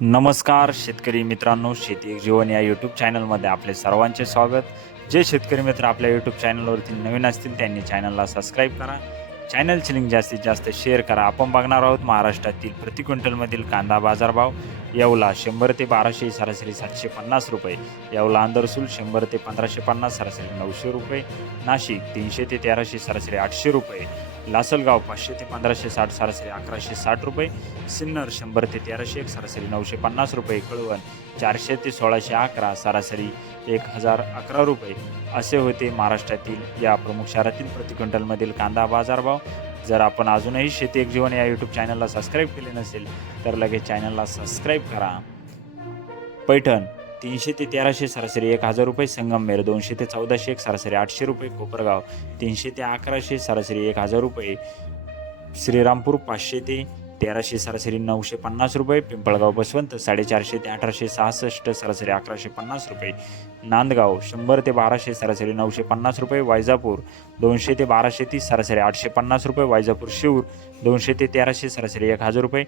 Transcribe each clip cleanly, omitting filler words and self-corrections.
नमस्कार शेतकरी मित्रांनो, शेती एक जीवन या यूट्यूब चॅनलमध्ये आपले सर्वांचे स्वागत. जे शेतकरी मित्र आपल्या यूट्यूब चॅनलवरती नवीन असतील त्यांनी चॅनलला सबस्क्राईब करा. चॅनलची लिंक जास्तीत जास्त शेअर करा. आपण बघणार आहोत महाराष्ट्रातील प्रति क्विंटलमधील कांदा बाजारभाव. येवला 100 ते 1200, सरासरी 750 रुपये. येवला अंदरसूल 100 ते 1550, सरासरी 900 रुपये. नाशिक 300 ते 1300, सरासरी 800 रुपये. लासलगाव 500 ते 1560, सरासरी 1160 रुपये. सिन्नर 100 ते 1301, सरासरी 950 रुपये. कळवण 400 ते 1611, सरासरी 1011 रुपये. असे होते महाराष्ट्रातील या प्रमुख शहरातील प्रति क्विंटलमधील कांदा बाजारभाव. जर आपण अजूनही शेती एक जीवन या यूट्यूब चॅनलला सबस्क्राईब केले नसेल तर लगेच चॅनलला सबस्क्राईब करा. पैठण 300 ते 1300, सरासरी 1000 रुपये. संगमनेर 200 ते 1401, सरासरी 800 रुपये. कोपरगाव 300 ते 1100, सरासरी 1000 रुपये. श्रीरामपूर 500 ते 1300, सरासरी 950 रुपये. पिंपळगाव बसवंत 450 ते 1866, सरासरी 1150 रुपये. नांदगाव 100 ते 1200, सरासरी 950 रुपये. वैजापूर 200 ते 1230, सरासरी 850 रुपये. वैजापूर शिऊर 200 ते 1300, सरासरी 1000 रुपये.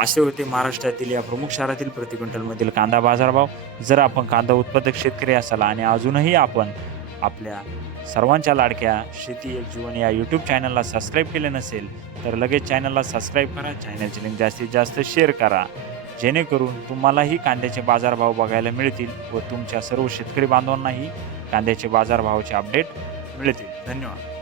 असे होते महाराष्ट्रातील या प्रमुख शहरातील प्रति क्विंटलमधील कांदा बाजारभाव. जर आपण कांदा उत्पादक शेतकरी असाल आणि अजूनही आपण आपल्या सर्वांच्या लाडक्या शेती एक जीवन या यूट्यूब चॅनलला सबस्क्राईब केले नसेल तर लगेच चॅनलला सबस्क्राईब करा. चॅनलची लिंक जास्तीत जास्त शेअर करा, जेणेकरून तुम्हालाही कांद्याचे बाजारभाव बघायला मिळतील व तुमच्या सर्व शेतकरी बांधवांनाही कांद्याचे बाजारभावाचे अपडेट मिळतील. धन्यवाद.